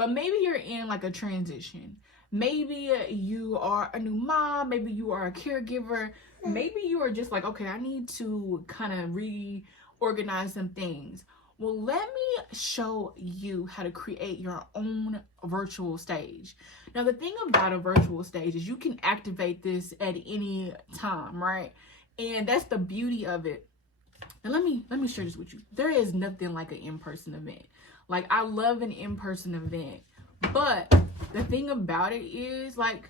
but maybe you're in like a transition. Maybe you are a new mom, maybe you are a caregiver, maybe you are just like, okay, I need to kind of reorganize some things. Well, let me show you how to create your own virtual stage. Now, the thing about a virtual stage is you can activate this at any time, right? And that's the beauty of it. And let me share this with you. There is nothing like an in-person event. Like, I love an in-person event, but the thing about it is, like,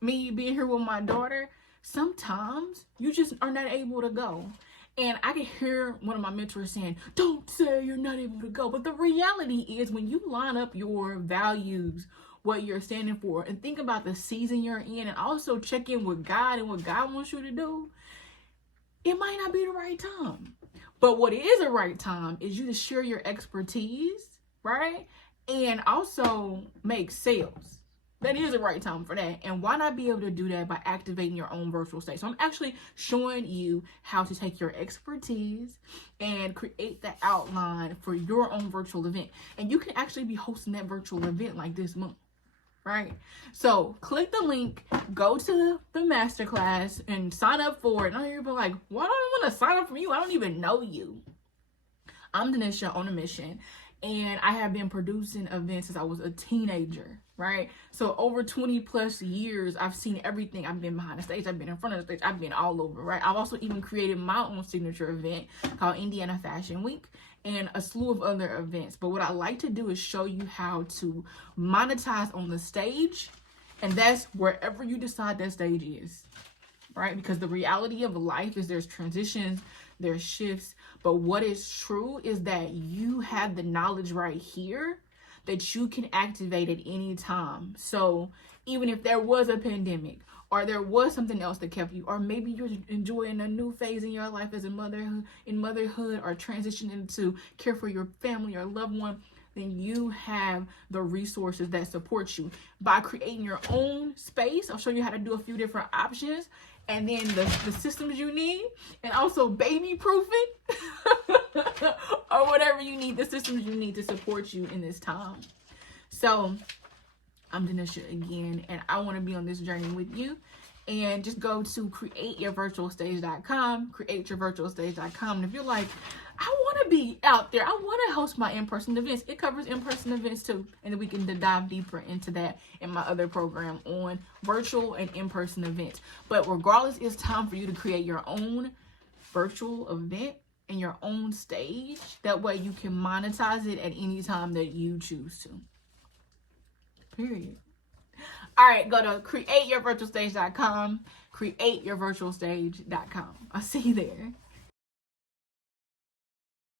me being here with my daughter, sometimes you just are not able to go. And I can hear one of my mentors saying, don't say you're not able to go. But the reality is, when you line up your values, what you're standing for, and think about the season you're in, and also check in with God and what God wants you to do, it might not be the right time. But what is the right time is you to share your expertise, right? And also make sales. That is the right time for that. And why not be able to do that by activating your own virtual stage? So I'm actually showing you how to take your expertise and create the outline for your own virtual event. And you can actually be hosting that virtual event like this month, right? So click the link, go to the masterclass and sign up for it. And you'll be like, why do I want to sign up for you? I don't even know you. I'm Denisha on a mission. And I have been producing events since I was a teenager, right? So over 20 plus years, I've seen everything. I've been behind the stage, I've been in front of the stage, I've been all over, right? I've also even created my own signature event called Indiana Fashion Week and a slew of other events. But what I like to do is show you how to monetize on the stage. And that's wherever you decide that stage is, right? Because the reality of life is there's transitions, there's shifts, but what is true is that you have the knowledge right here that you can activate at any time. So even if there was a pandemic, or there was something else that kept you, or maybe you're enjoying a new phase in your life as a motherhood, or transitioning to care for your family or loved one, then you have the resources that support you. By creating your own space, I'll show you how to do a few different options, and then the systems you need, and also baby proofing or whatever you need, the systems you need to support you in this time. So I'm Denisha again, and I want to be on this journey with you. And just go to createyourvirtualstage.com, createyourvirtualstage.com. And if you're like, I want to be out there, I want to host my in-person events, it covers in-person events too. And then we can dive deeper into that in my other program on virtual and in-person events. But regardless, it's time for you to create your own virtual event and your own stage. That way you can monetize it at any time that you choose to. Period. All right, go to createyourvirtualstage.com, createyourvirtualstage.com. I'll see you there.